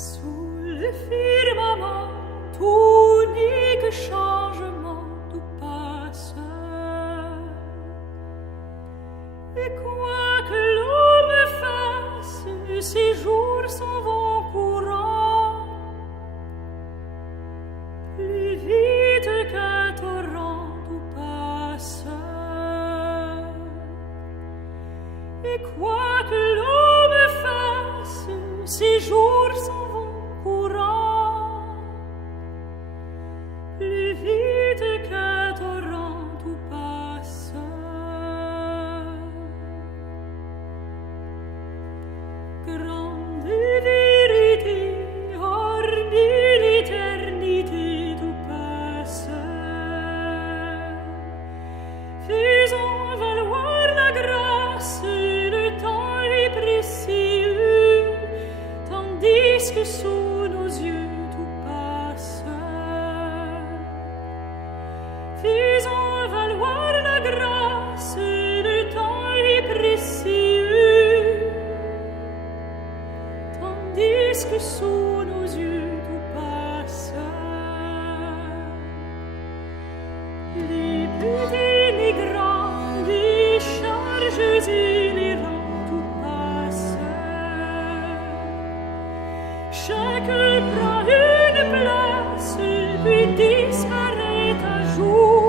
Sous le firmament, tout unique changement, tout passe. Et quoi que l'homme fasse, ces jours s'en vont courant, plus vite qu'un torrent, tout passe. Et quoi que l'homme fasse, ces jours s'en vont courant, plus vite qu'un torrent, tout passe. Grande vérité, orni l'éternité, tout passe. Faisons valoir la grâce, le temps est précieux, tandis que sous nos yeux tout passe. Faisons valoir la grâce, le temps est précieux, tandis que sous nos yeux tout passe. Les petits, les grands, les charges et les rangs, tout passe. Chacun prend une place, puis disparaît un jour.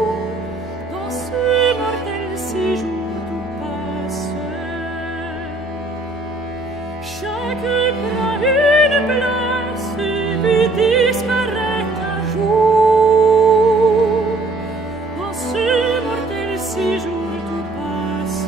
Dans ce mortel séjour, tout passe. Chacun prend une place, puis disparaît un jour. Dans ce mortel séjour, tout passe.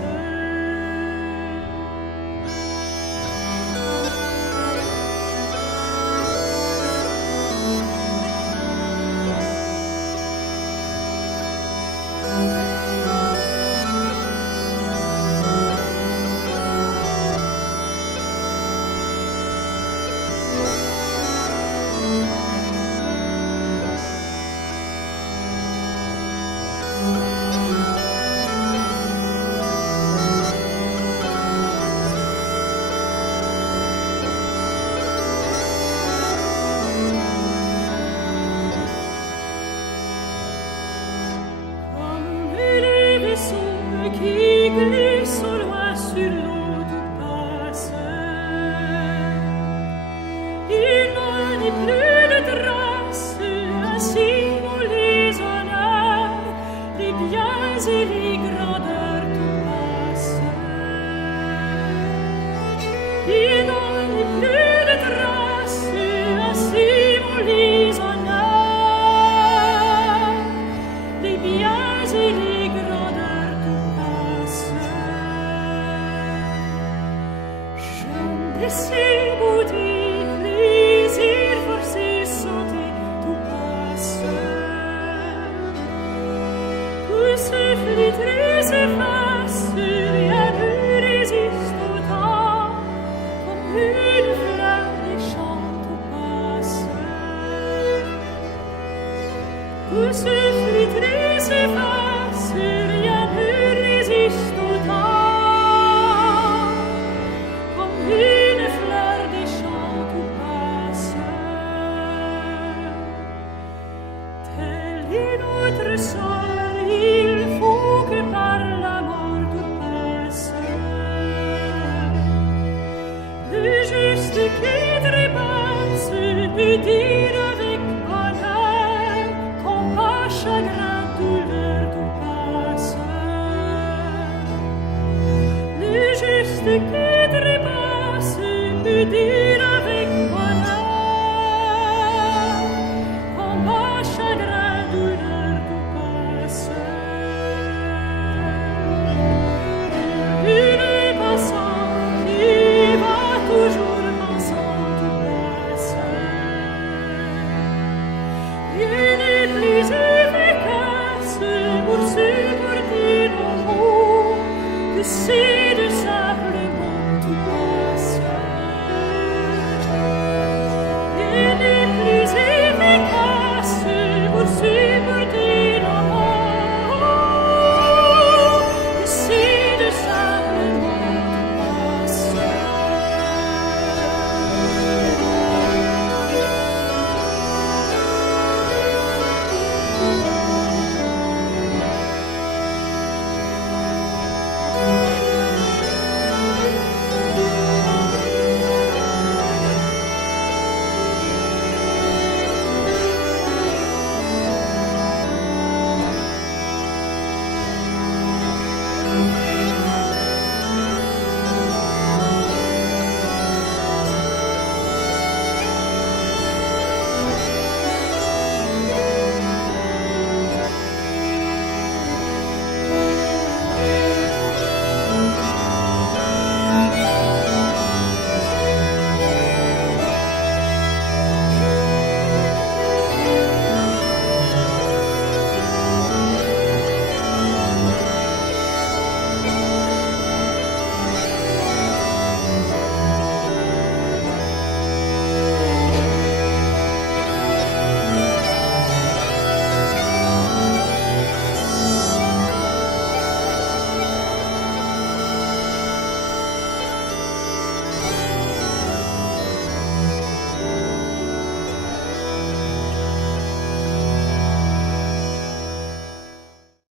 Comme les vaisseaux qui glissent au loin sur l'eau, tout passe. Il n'en est plus de traces, ainsi vont les honneurs, les biens et les grandeurs, tout passe. Il n'en est plus de traces, ainsi vont les honneurs, les biens et les grandeurs, tout passe. Jeune blessé, beauté, plaisir, forcé, santé, tout passe. Tout se filtre, s'efface, rien ne résiste au temps, comme une fleur des champs, tout passe. Tout se filtre, s'efface, rien ne résiste au temps, comme une fleur des champs, tout passe. Tel est notre sort, il faut que par la mort tout passe. Le juste qui trépasse peut dire avec bonheur, combat, chagrin, douleur, tout passe. Le juste qui trépasse peut dire avec bonheur, combat, chagrin, douleur, tout passe. Une passant qui va toujours pensant, tout passe. Rien n'est plus efficace pour supporter nos maux que ces